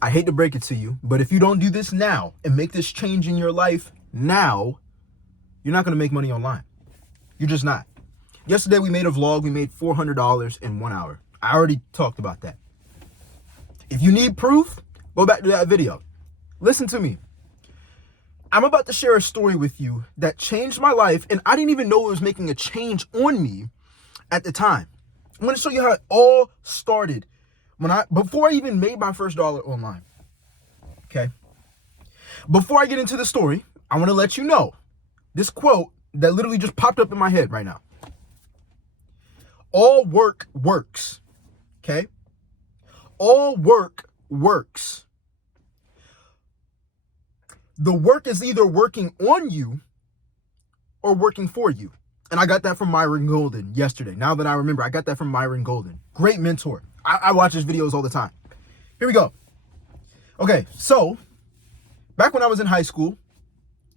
I hate to break it to you, but if you don't do this now and make this change in your life now, you're not going to make money online. You're just not. Yesterday we made a vlog. We made $400 in 1 hour. I already talked about that. If you need proof, go back to that video. Listen to me. I'm about to share a story with you that changed my life, and I didn't even know it was making a change on me at the time. I'm going to show you how it all started before I even made my first dollar online. Okay. Before I get into the story, I want to let you know this quote that literally just popped up in my head right now. All work works. Okay. All work works. The work is either working on you or working for you. And I got that from Myron Golden yesterday. Now that I remember, I got that from Myron Golden. Great mentor. I watch his videos all the time. Here we go. Okay, so back when I was in high school,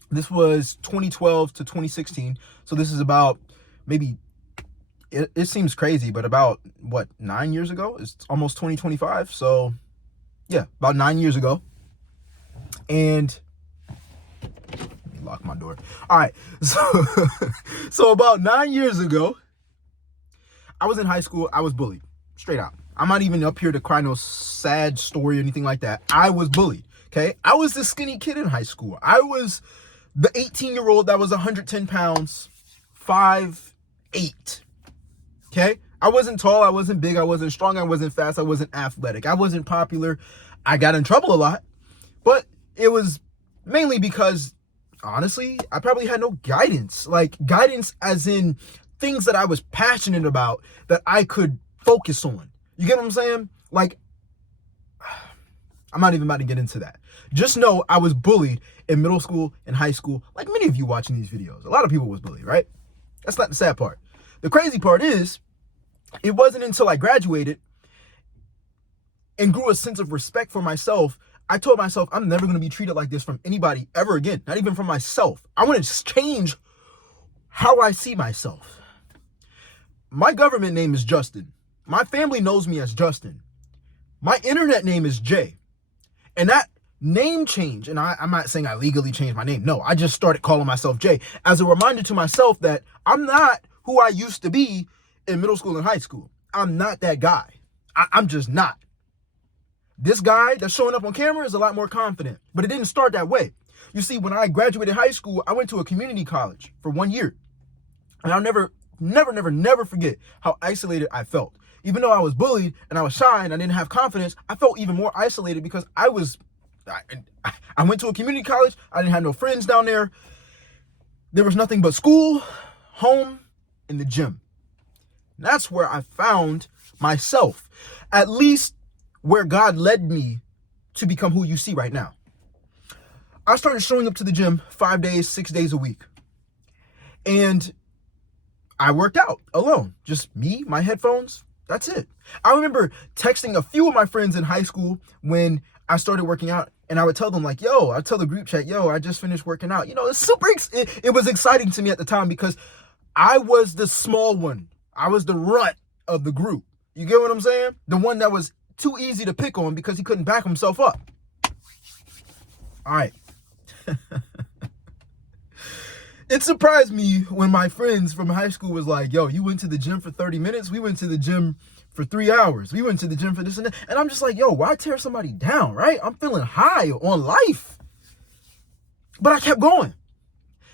this was 2012 to 2016. So this is about maybe, it seems crazy, but about, 9 years ago? It's almost 2025. So yeah, about 9 years ago. And let me lock my door. All right, so about 9 years ago, I was in high school. I was bullied, straight out. I'm not even up here to cry no sad story or anything like that. I was bullied, okay? I was the skinny kid in high school. I was the 18-year-old that was 110 pounds, 5'8", okay? I wasn't tall, I wasn't big, I wasn't strong, I wasn't fast, I wasn't athletic. I wasn't popular. I got in trouble a lot, but it was mainly because, honestly, I probably had no guidance. Like, guidance as in things that I was passionate about that I could focus on. You get what I'm saying? Like, I'm not even about to get into that. Just know I was bullied in middle school and high school, like many of you watching these videos. A lot of people was bullied, right? That's not the sad part. The crazy part is, it wasn't until I graduated and grew a sense of respect for myself, I told myself, I'm never going to be treated like this from anybody ever again, not even from myself. I want to change how I see myself. My government name is Justin. My family knows me as Justin. My internet name is Jay. And that name change, and I'm not saying I legally changed my name. No, I just started calling myself Jay as a reminder to myself that I'm not who I used to be in middle school and high school. I'm not that guy. I'm just not. This guy that's showing up on camera is a lot more confident, but it didn't start that way. You see, when I graduated high school, I went to a community college for 1 year. And I'll never forget how isolated I felt. Even though I was bullied and I was shy and I didn't have confidence, I felt even more isolated because I went to a community college. I didn't have no friends down there. There was nothing but school, home, and the gym. That's where I found myself, at least where God led me to become who you see right now. I started showing up to the gym 5 days, 6 days a week. And I worked out alone, just me, my headphones. That's it. I remember texting a few of my friends in high school when I started working out, and I would tell them like, yo, I'd tell the group chat, yo, I just finished working out. You know, it was exciting to me at the time because I was the small one. I was the runt of the group. You get what I'm saying? The one that was too easy to pick on because he couldn't back himself up. All right. It surprised me when my friends from high school was like, yo, you went to the gym for 30 minutes? We went to the gym for 3 hours. We went to the gym for this and that. And I'm just like, yo, why tear somebody down, right? I'm feeling high on life. But I kept going.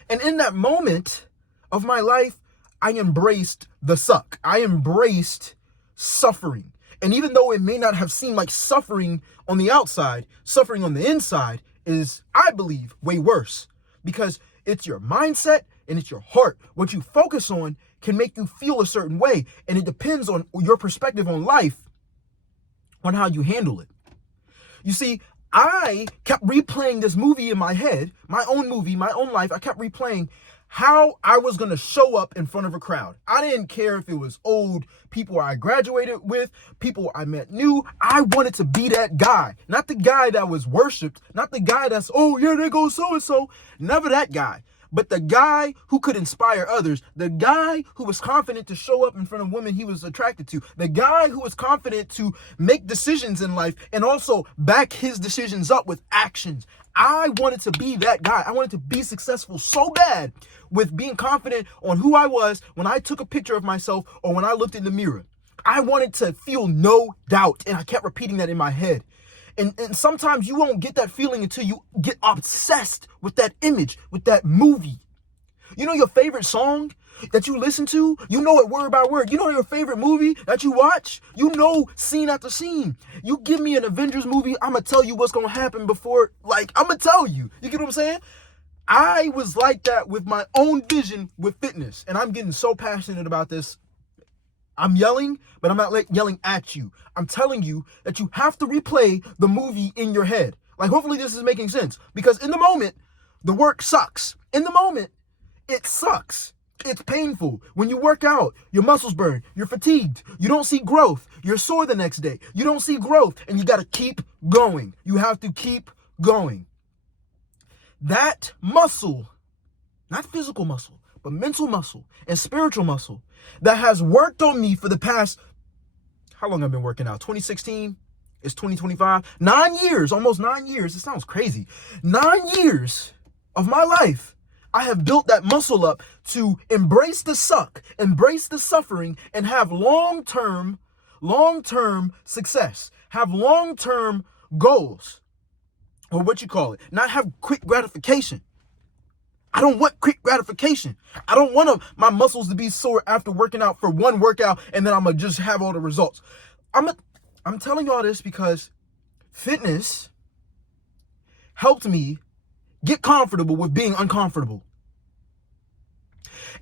And in that moment of my life, I embraced the suck. I embraced suffering. And even though it may not have seemed like suffering on the outside, suffering on the inside is, I believe, way worse. Because it's your mindset and it's your heart. What you focus on can make you feel a certain way. And it depends on your perspective on life, on how you handle it. You see, I kept replaying this movie in my head, my own movie, my own life. I kept replaying how I was going to show up in front of a crowd. I didn't care if it was old people I graduated with, people I met new. I wanted to be that guy, not the guy that was worshipped, not the guy that's, oh yeah, there goes so-and-so. Never that guy. But the guy who could inspire others, the guy who was confident to show up in front of women he was attracted to, the guy who was confident to make decisions in life and also back his decisions up with actions. I wanted to be that guy. I wanted to be successful so bad with being confident on who I was when I took a picture of myself or when I looked in the mirror. I wanted to feel no doubt, and I kept repeating that in my head. And sometimes you won't get that feeling until you get obsessed with that image, with that movie. You know your favorite song that you listen to? You know it word by word. You know your favorite movie that you watch? You know scene after scene. You give me an Avengers movie, I'm going to tell you what's going to happen before, I'm going to tell you. You get what I'm saying? I was like that with my own vision with fitness. And I'm getting so passionate about this. I'm yelling, but I'm not yelling at you. I'm telling you that you have to replay the movie in your head. Hopefully this is making sense. Because in the moment, the work sucks. In the moment, it sucks. It's painful. When you work out, your muscles burn. You're fatigued. You don't see growth. You're sore the next day. You don't see growth. And you got to keep going. You have to keep going. That muscle, not physical muscle, but mental muscle and spiritual muscle that has worked on me for the past, how long I've been working out? 2016? It's 2025. 9 years, almost 9 years. It sounds crazy. 9 years of my life, I have built that muscle up to embrace the suck, embrace the suffering, and have long-term success, have long-term goals, or what you call it, not have quick gratification. I don't want quick gratification. I don't want my muscles to be sore after working out for one workout and then I'm going to just have all the results. I'm telling you all this because fitness helped me get comfortable with being uncomfortable.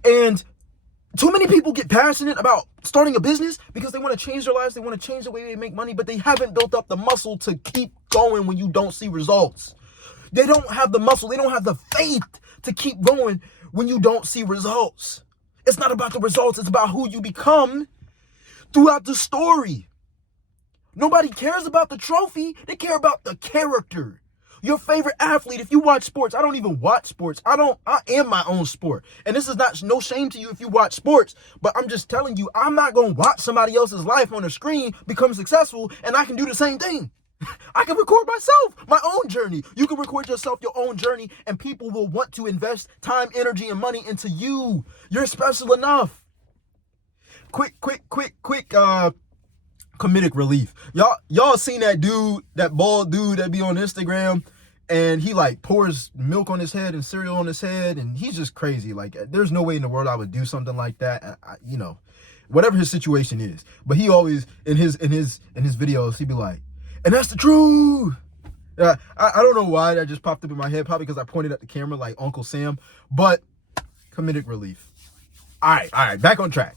And too many people get passionate about starting a business because they want to change their lives. They want to change the way they make money, but they haven't built up the muscle to keep going when you don't see results. They don't have the muscle. They don't have the faith to keep going when you don't see results. It's not about the results. It's about who you become throughout the story. Nobody cares about the trophy. They care about the character. Your favorite athlete, if you watch sports, I don't even watch sports. I am my own sport. And this is no shame to you if you watch sports, but I'm just telling you, I'm not going to watch somebody else's life on a screen become successful and I can do the same thing. I can record myself, my own journey. You can record yourself, your own journey, and people will want to invest time, energy, and money into you. You're special enough. Quick, comedic relief. Y'all seen that dude, that bald dude that be on Instagram, and he pours milk on his head and cereal on his head, and he's just crazy. There's no way in the world I would do something like that. Whatever his situation is. But he always in his videos, he'd be like, and that's the truth. I don't know why that just popped up in my head, probably because I pointed at the camera like Uncle Sam, but comedic relief. All right, back on track.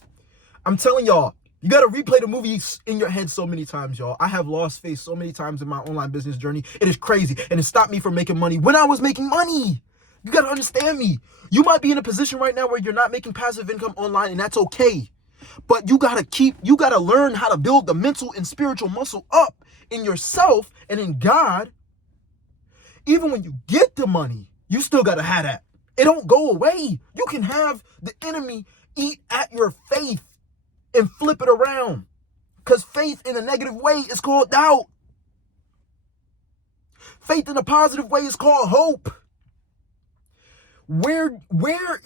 I'm telling y'all, you got to replay the movie in your head so many times, y'all. I have lost faith so many times in my online business journey. It is crazy, and it stopped me from making money when I was making money. You got to understand me. You might be in a position right now where you're not making passive income online, and that's okay. But you got to learn how to build the mental and spiritual muscle up in yourself and in God. Even when you get the money, you still got to have that. It don't go away. You can have the enemy eat at your faith and flip it around. Because faith in a negative way is called doubt. Faith in a positive way is called hope. Where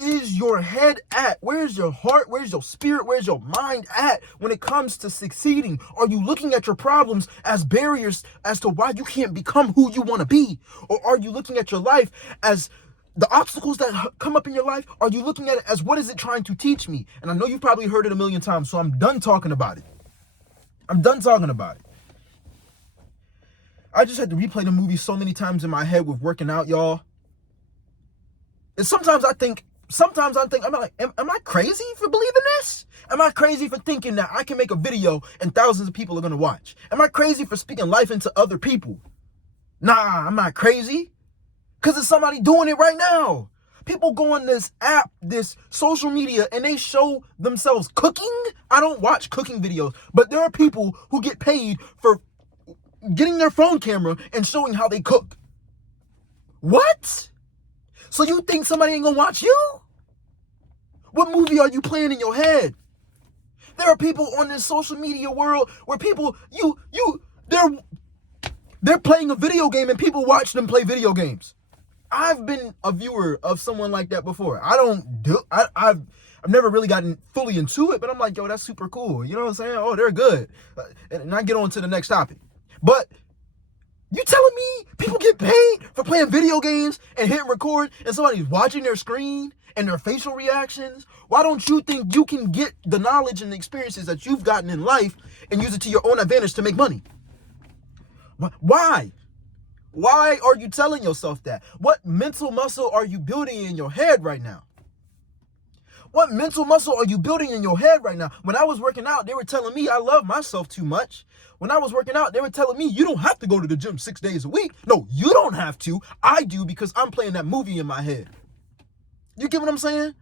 is your head at? Where's your heart? Where's your spirit? Where's your mind at when it comes to succeeding? Are you looking at your problems as barriers as to why you can't become who you want to be? Or are you looking at your life as the obstacles that come up in your life? Are you looking at it as, what is it trying to teach me? And I know you've probably heard it a million times, so I'm done talking about it. I just had to replay the movie so many times in my head with working out, y'all. And sometimes I'm like, am I crazy for believing this? Am I crazy for thinking that I can make a video and thousands of people are going to watch? Am I crazy for speaking life into other people? Nah, I'm not crazy. Because there's somebody doing it right now. People go on this app, this social media, and they show themselves cooking. I don't watch cooking videos, but there are people who get paid for getting their phone camera and showing how they cook. What? So you think somebody ain't gonna watch you? What movie are you playing in your head? There are people on this social media world where people, they're playing a video game and people watch them play video games. I've been a viewer of someone like that before. I've never really gotten fully into it, but I'm like, yo, that's super cool. You know what I'm saying? Oh, they're good. And I get on to the next topic. But you telling me people get paid for playing video games and hitting record and somebody's watching their screen and their facial reactions? Why don't you think you can get the knowledge and the experiences that you've gotten in life and use it to your own advantage to make money? Why? Why are you telling yourself that? What mental muscle are you building in your head right now? What mental muscle are you building in your head right now? When I was working out, they were telling me I love myself too much. When I was working out, they were telling me you don't have to go to the gym 6 days a week. No, you don't have to. I do because I'm playing that movie in my head. You get what I'm saying?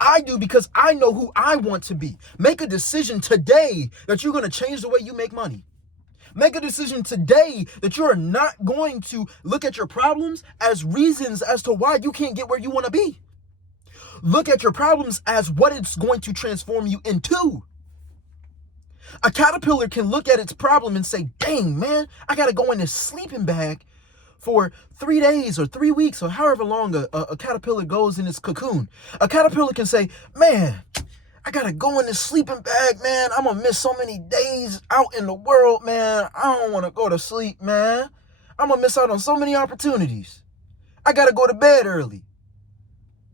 I do because I know who I want to be. Make a decision today that you're going to change the way you make money. Make a decision today that you're not going to look at your problems as reasons as to why you can't get where you want to be. Look at your problems as what it's going to transform you into. A caterpillar can look at its problem and say, dang, man, I got to go in this sleeping bag for 3 days or 3 weeks or however long a caterpillar goes in its cocoon. A caterpillar can say, man, I got to go in this sleeping bag, man. I'm going to miss so many days out in the world, man. I don't want to go to sleep, man. I'm going to miss out on so many opportunities. I got to go to bed early.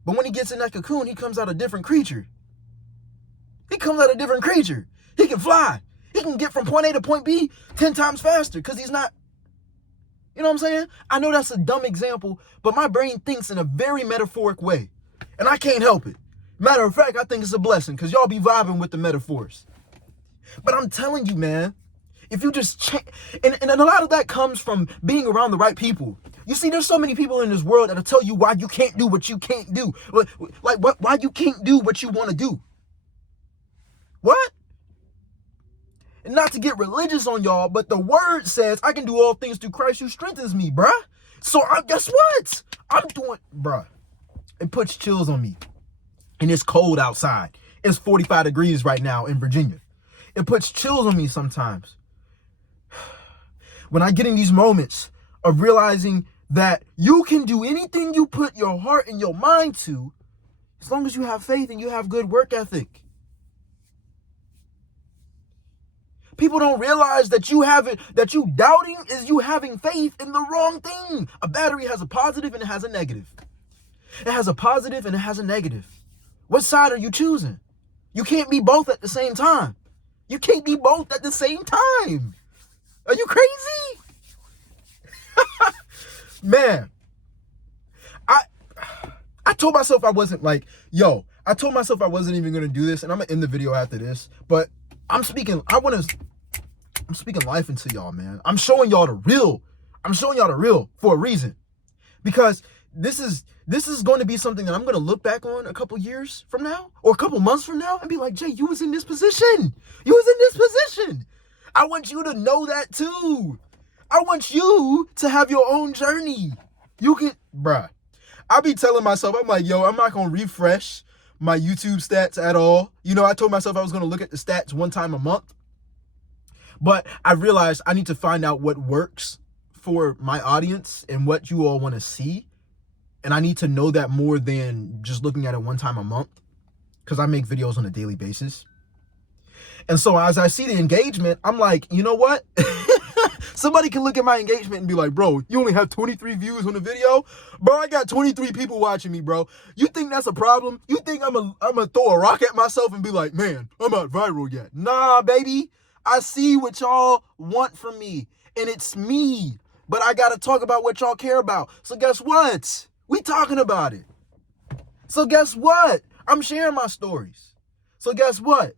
But when he gets in that cocoon, he comes out a different creature. He comes out a different creature. He can fly. He can get from point A to point B 10 times faster because he's not, you know what I'm saying? I know that's a dumb example, but my brain thinks in a very metaphoric way. And I can't help it. Matter of fact, I think it's a blessing because y'all be vibing with the metaphors. But I'm telling you, man, if you just change, and a lot of that comes from being around the right people. You see, there's so many people in this world that'll tell you why you can't do what you can't do. Like, why you can't do what you want to do. What? And not to get religious on y'all, but the word says I can do all things through Christ who strengthens me, bruh. So guess what? I'm doing, bruh. It puts chills on me. And it's cold outside. It's 45 degrees right now in Virginia. It puts chills on me sometimes. When I get in these moments of realizing that you can do anything you put your heart and your mind to, as long as you have faith and you have good work ethic. People don't realize that you doubting is you having faith in the wrong thing. A battery has a positive and it has a negative. It has a positive and it has a negative. What side are you choosing? You can't be both at the same time. You can't be both at the same time. Are you crazy? Man, I told myself I wasn't I told myself I wasn't even going to do this, and I'm going to end the video after this, but I'm speaking life into y'all, man. I'm showing y'all the real. I'm showing y'all the real for a reason, because this is going to be something that I'm going to look back on a couple years from now or a couple months from now and be like, Jay, you was in this position. You was in this position. I want you to know that too. I want you to have your own journey. I be telling myself, I'm like, yo, I'm not going to refresh my YouTube stats at all. You know, I told myself I was going to look at the stats one time a month, but I realized I need to find out what works for my audience and what you all want to see. And I need to know that more than just looking at it one time a month, because I make videos on a daily basis. And so as I see the engagement, I'm like, you know what? Somebody can look at my engagement and be like, bro, you only have 23 views on the video? Bro, I got 23 people watching me, bro. You think that's a problem? You think I'm gonna throw a rock at myself and be like, man, I'm not viral yet? Nah, baby. I see what y'all want from me, and it's me. But I gotta talk about what y'all care about. So guess what? We talking about it. So guess what? I'm sharing my stories. So guess what?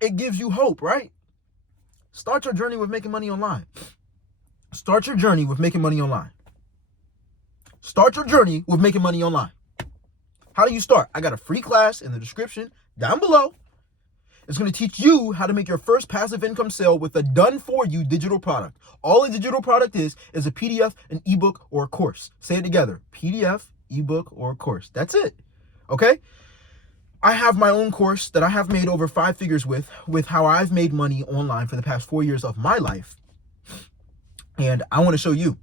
It gives you hope, right? Start your journey with making money online. Start your journey with making money online. Start your journey with making money online. How do you start? I got a free class in the description down below. It's going to teach you how to make your first passive income sale with a done-for-you digital product. All a digital product is a PDF, an ebook, or a course. Say it together. PDF, ebook, or a course. That's it. Okay? I have my own course that I have made over 5 figures with how I've made money online for the past 4 years of my life. And I want to show you.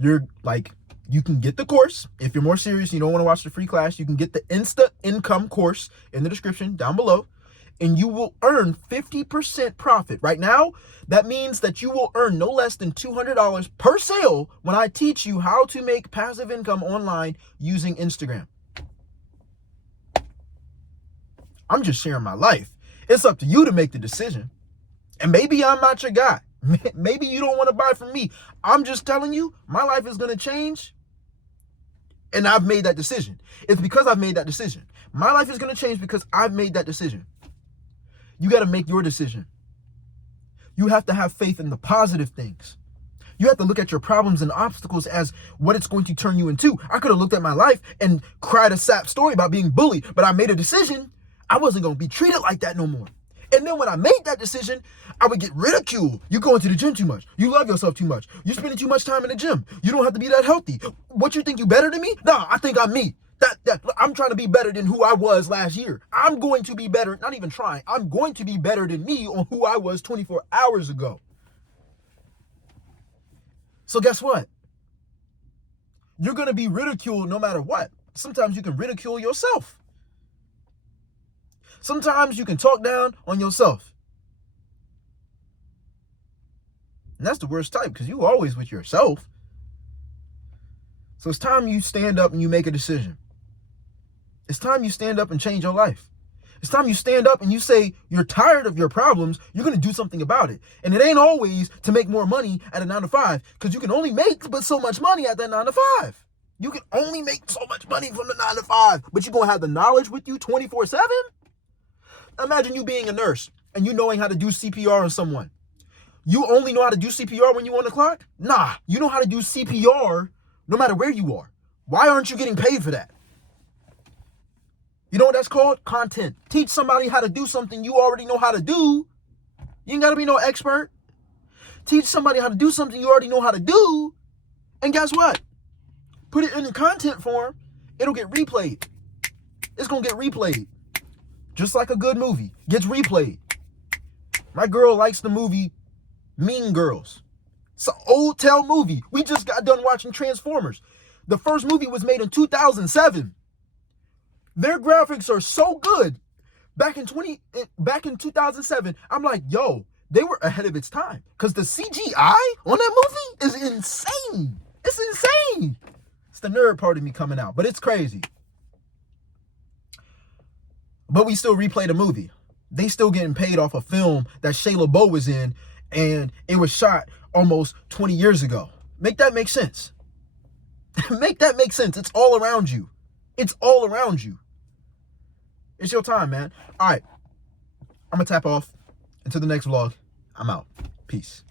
You can get the course. If you're more serious, you don't want to watch the free class, you can get the Insta Income course in the description down below, and you will earn 50% profit. Right now, that means that you will earn no less than $200 per sale when I teach you how to make passive income online using Instagram. I'm just sharing my life. It's up to you to make the decision. And maybe I'm not your guy. Maybe you don't want to buy from me. I'm just telling you, my life is going to change. And I've made that decision. It's because I've made that decision. My life is going to change because I've made that decision. You got to make your decision. You have to have faith in the positive things. You have to look at your problems and obstacles as what it's going to turn you into. I could have looked at my life and cried a sad story about being bullied, but I made a decision. I wasn't going to be treated like that no more. And then when I made that decision, I would get ridiculed. You're going to the gym too much. You love yourself too much. You're spending too much time in the gym. You don't have to be that healthy. What, you think you better than me? No, I think I'm me. I'm trying to be better than who I was last year. I'm going to be better, not even trying. I'm going to be better than me on who I was 24 hours ago. So guess what? You're going to be ridiculed no matter what. Sometimes you can ridicule yourself. Sometimes you can talk down on yourself. And that's the worst type, because you always with yourself. So it's time you stand up and you make a decision. It's time you stand up and change your life. It's time you stand up and you say you're tired of your problems. You're going to do something about it. And it ain't always to make more money at a 9 to 5, because you can only make but so much money at that 9 to 5. You can only make so much money from the 9 to 5, but you're going to have the knowledge with you 24/7. Imagine you being a nurse and you knowing how to do CPR on someone. You only know how to do CPR when you're on the clock? Nah, you know how to do CPR no matter where you are. Why aren't you getting paid for that? You know what that's called? Content. Teach somebody how to do something you already know how to do. You ain't got to be no expert. Teach somebody how to do something you already know how to do. And guess what? Put it in the content form. It'll get replayed. It's going to get replayed. Just like a good movie gets replayed. My girl likes the movie Mean Girls. It's an old tale movie. We just got done watching Transformers. The first movie was made in 2007. Their graphics are so good. Back in 2007, I'm like, yo, they were ahead of its time. Because the CGI on that movie is insane. It's insane. It's the nerd part of me coming out, but it's crazy. But we still replay the movie. They still getting paid off a film that Shayla Bow was in, and it was shot almost 20 years ago. Make that make sense. Make that make sense. It's all around you. It's all around you. It's your time, man. All right. I'm going to tap off. Until the next vlog, I'm out. Peace.